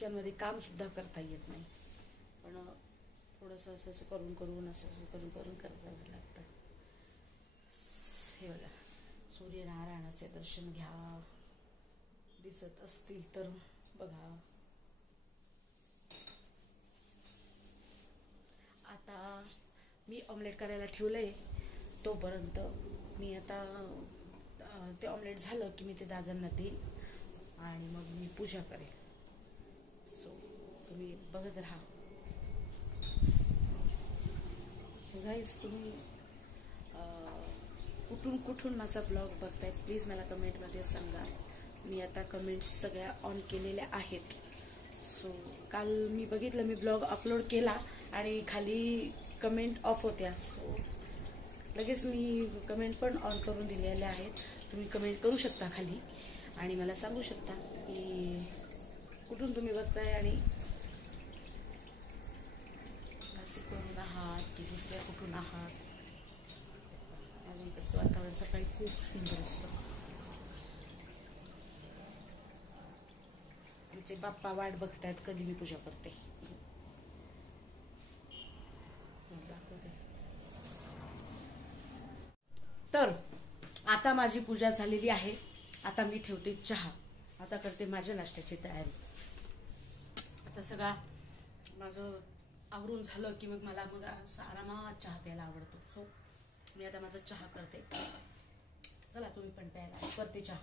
किचनमध्ये कामसुद्धा करता येत नाही, पण थोडंसं असं असं करून करून असं करून करून करता लागतं. हे बघा, सूर्यनारायणाचे दर्शन घ्या, दिसत असतील तर बघा. आता मी ऑमलेट करायला ठेवलंय, तोपर्यंत मी आता ते ऑमलेट झालं की मी ते दादांना देईल आणि मग मी पूजा करेल. सो तुम्ही बघत राहा. गाईस, तुम्ही कुठून कुठून माझा ब्लॉग बघताय प्लीज मला कमेंटमध्ये सांगा. मी आता कमेंट्स सगळ्या ऑन केलेल्या आहेत. सो काल मी बघितलं, मी ब्लॉग अपलोड केला आणि खाली कमेंट ऑफ होत्या. सो लगेच मी कमेंट पण ऑन करून दिलेल्या आहेत. तुम्ही कमेंट करू शकता खाली आणि मला सांगू शकता की कुठून तुम्ही बघताय आणि नाशिकवरून आहात की दुसऱ्या कुठून आहात. माझ्या इकडचं वातावरण सकाळी खूप सुंदर असतं. आमचे बाप्पा वाट बघतायत कधी मी पूजा करते. तर आता माझी पूजा झालेली आहे. आता मी ठेवते चहा. आता करते माझ्या नाश्त्याची तयारी. आता सगळा माझं आवरून झालं की मग मला आरामात चहा प्यायला आवडतो. सो मी आता माझा चहा करते. चला तुम्ही पण प्यायला करते चहा.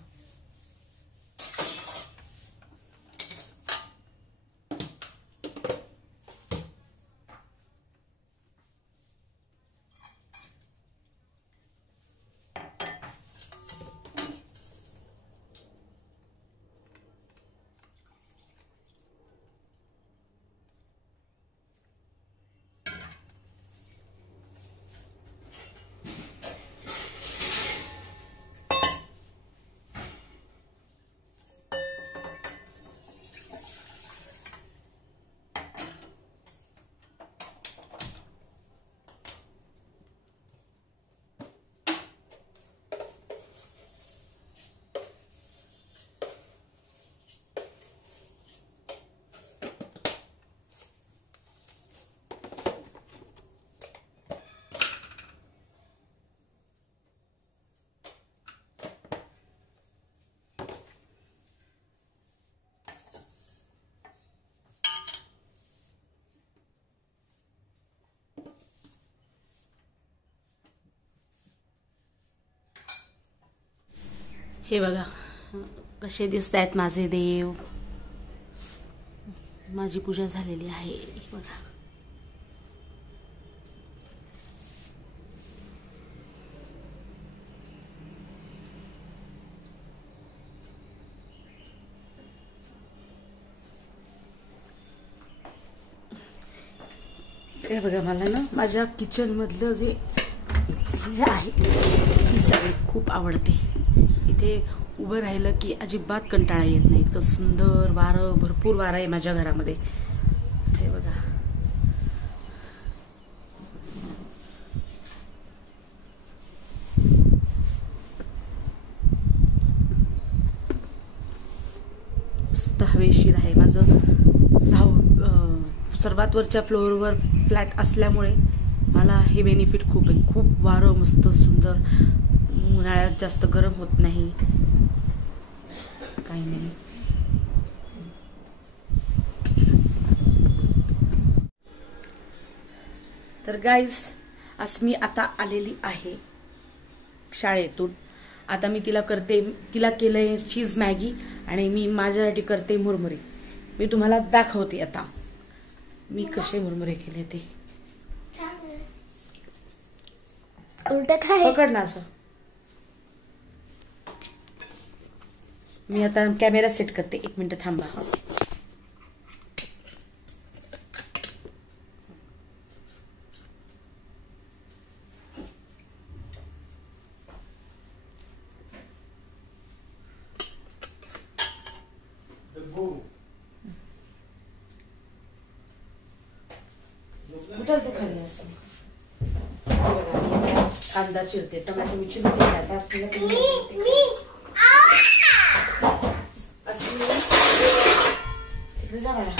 हे बघा कसे दिसत आहेत माझे देव. माझी पूजा झालेली आहे. हे बघा. हे बघा, मला ना माझ्या किचनमधलं जे आहे ही सगळी खूप आवडते. इथे उभं राहिलं की अजिबात कंटाळा येत नाही. इतकं सुंदर वारं, भरपूर वारं आहे माझ्या घरामध्ये. ते बघा. मस्त हवेशीर आहे. माझं सर्वात वरच्या फ्लोअरवर फ्लॅट असल्यामुळे मला हे बेनिफिट खूप आहे. खूप वारं मस्त सुंदर. उन्हाळ्यात जास्त गरम होत नाही, काही नाही. तर गाईज, आज मी आता आलेली आहे शाळेतून. आता मी तिला केलंय चीज मॅगी आणि मी माझ्यासाठी करते मुरमुरे. मी तुम्हाला दाखवते आता मी कसे मुरमुरे केले ते. पकड ना असं. मी आता कॅमेरा सेट करते. 1 मिनिट थांबा. कुठं खाली असं कांदा चिरते, टोमॅटो मी चिरून जा बाळा.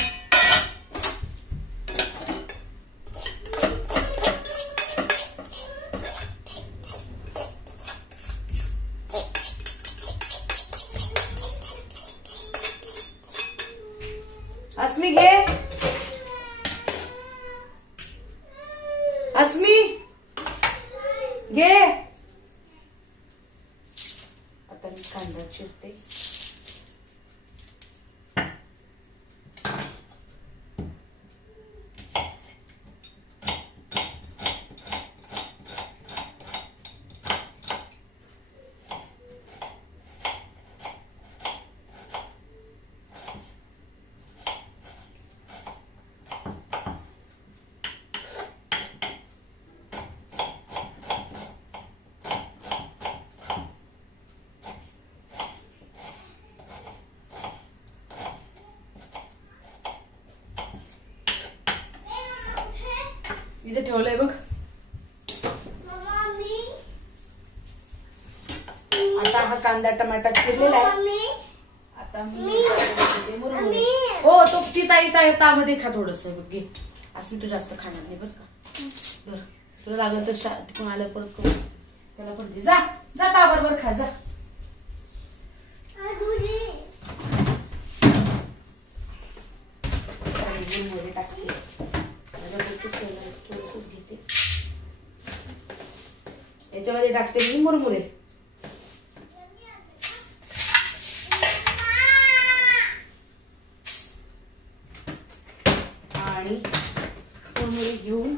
अस्मी घे. अस्मी घे. आता मी कांदा चिरते. इथे ठेवलंय बघ. आता हा कांदा टमाटा चिरलेला आहे. आता मी हो तो ती ताई तामध्ये खा थोडस बघ घे. आज मी तू जास्त खाणार नाही बरं का. बरं तुला लागलं तर तिकडून आलं परत करू त्याला पण दे. जा जा ता बरोबर खा जा. टाकते थोडंसंच घेते. याच्यामध्ये टाकते मी मुरमुरे. आणि मुरमुरे घेऊन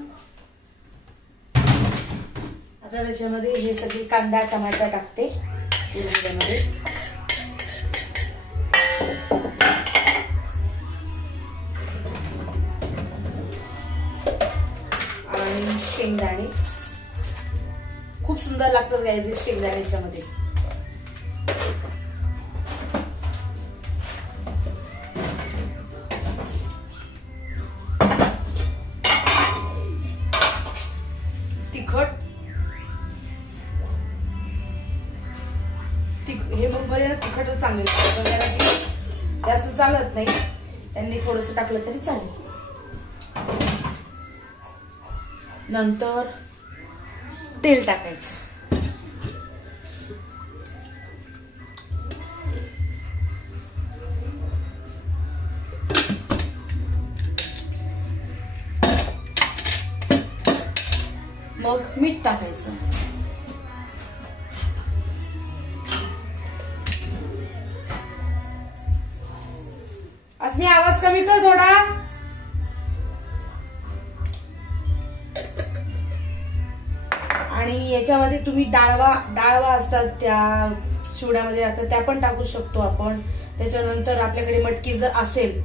आता त्याच्यामध्ये हे सगळे कांदा टमाटा टाकते मुरमुऱ्यामध्ये. शेंगदाणे खूप सुंदर लागतात गायचे शेंगदाण्याच्या मध्ये. तिखट हे मग बरे ना तिखटच चांगले लागतात. जास्त चालत नाही त्यांनी थोडस टाकलं तरी चालेल. नंतर तेल टाकायचं. मग मीठ टाकायचं. अस्मी आवाज कमी कर थोडा. आणि याच्यामध्ये तुम्ही डाळवा असतात त्या चिवड्यामध्ये टाकतात त्या पण टाकू शकतो आपण. त्याच्यानंतर आपल्याकडे मटकी जर असेल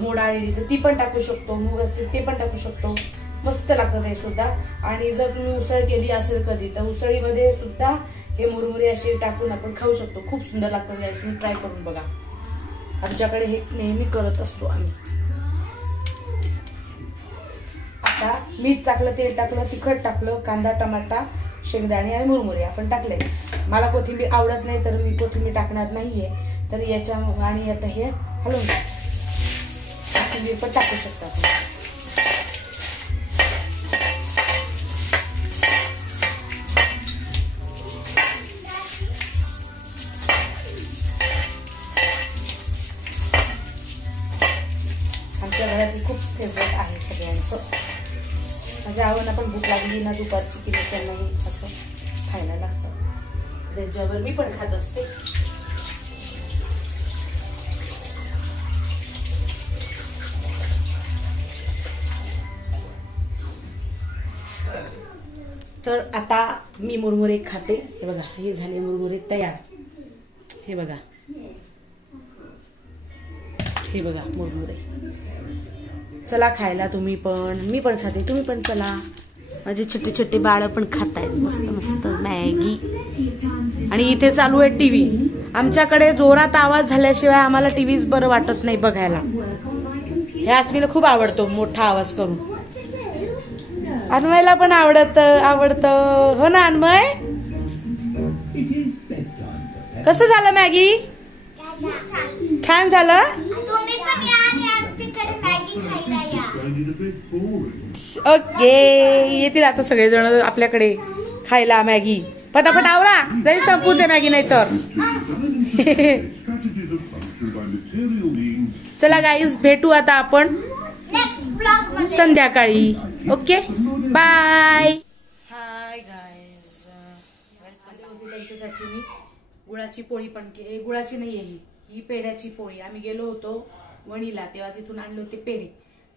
मोड आलेली तर ती पण टाकू शकतो. मूग असतील ते पण टाकू शकतो. मस्त लागतं ते सुद्धा. आणि जर तुम्ही उसळ केली असेल कधी तर उसळीमध्ये सुद्धा हे मुरमुरे असे टाकून आपण खाऊ शकतो. खूप सुंदर लागतं. तुम्ही ट्राय करून बघा. आमच्याकडे हे नेहमी करत असतो आम्ही. आता मीठ टाकलं तेल टाकलं तिखट टाकलं कांदा टमाटा शेंगदाणे आणि मुरमुरे आपण टाकले. मला कोथिंबीर आवडत नाही तर मी कोथिंबीर टाकणार नाहीये. तर याच्या आणि आता हे हलवून कोथिंबीर पण टाकू शकता आपण. आमच्या घरात खूप फेवरेट आहे सगळ्यांचं. माझ्या आवडीला पण भूक लागली ना दुपारची की त्यांनाही असं खायला लागतं. त्याच्यावर मी पण खात असते. तर आता मी मुरमुरे खाते. हे बघा हे झाले मुरमुरे तयार. हे बघा मुरमुरे. चला खायला तुम्ही पण. मी पण खाते तुम्ही पण चला. माझे छोटे छोटे बाळ पण खात आहेत मस्त मस्त मॅगी. आणि इथे चालू आहे टीव्ही. आमच्याकडे जोरात आवाज झाल्याशिवाय आम्हाला टीव्हीच बरं वाटत नाही बघायला. हे अस्मीला खूप आवडतो मोठा आवाज करून. अन्मयला पण आवडतं हो ना अन्मय. कसं झालं मॅगी? छान झालं. ओके, येतील आता सगळेजण आपल्याकडे खायला मॅगी. पटापट आवरा, जरी संपू दे मॅगी नाही तर. चला गाईज, भेटू आता आपण संध्याकाळी. Okay, bye. Hi guys, welcome. त्यांच्यासाठी मी गुळाची पोळी पण गुळाची नाही आहे ही पेढ्याची पोळी. आम्ही गेलो होतो वणीला, तेव्हा तिथून आणले होते पेढे,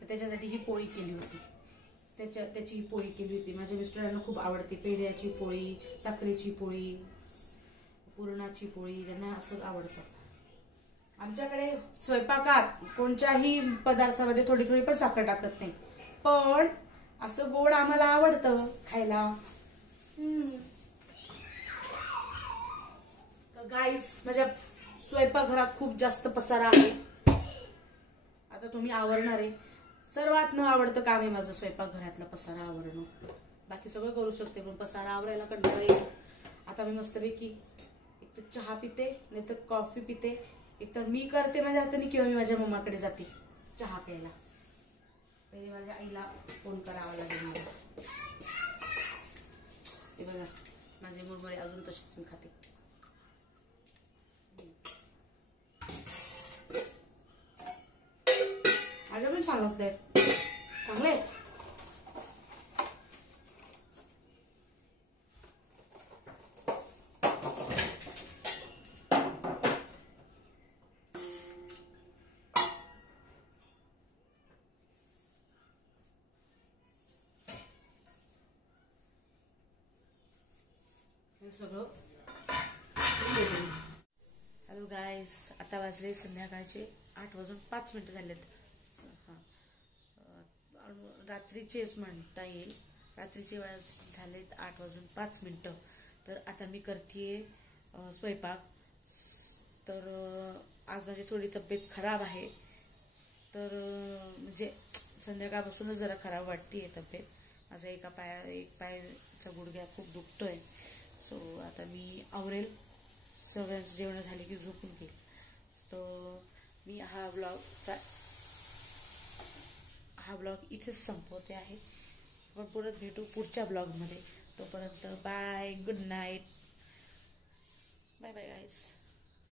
तर त्याच्यासाठी ही पोळी केली होती. त्याची ही पोळी केली होती. माझ्या मिस्टरांना खूप आवडते पेढ्याची पोळी, साखरेची पोळी, पुरणाची पोळी, त्यांना असं आवडतं. आमच्याकडे स्वयंपाकात कोणत्याही पदार्थामध्ये थोडी थोडी पण साखर टाकत नाही, पण असं गोड आम्हाला आवडतं खायला. तर गाईज, माझ्या स्वयंपाकघरात खूप जास्त पसारा आहे. आता तुम्ही आवरणार आहे. सर्वात न आवडतं काम आहे माझं स्वयंपाकघरातला पसारा आवरणं. बाकी सगळं करू शकते, पण पसारा आवरायला कंटाळा येतो. आता मी मस्तपैकी एक तर चहा पिते, नाही तर कॉफी पिते. एक तर मी करते माझ्या हाताने, किंवा मी माझ्या मम्माकडे जाते चहा प्यायला. पहिले माझ्या आईला फोन करावा लागेल मला. हे बघा, माझे मुरमुरे अजून तसेच मी खाते. अजून पण छान लागतंय, चांगले. सगळं. हॅलो गाईस, आता वाजले संध्याकाळचे 8:05 झालेत. रात्रीचेच म्हणता येईल, रात्रीचे वेळा झालेत 8:05. तर आता मी करते स्वयंपाक. तर आज माझी थोडी तब्येत खराब आहे, तर म्हणजे संध्याकाळपासूनच जरा खराब वाटते तब्येत. माझा एक पायाचा गुडघा खूप दुखतोय. सो आता मी आवरेल, सगळ्यांचं जेवण झाले की झोपून घेईल. तो मी हा ब्लॉग इथेच संपवते आहे. आपण परत भेटू पुढच्या ब्लॉगमध्ये. तोपर्यंत bye, good night, bye bye guys.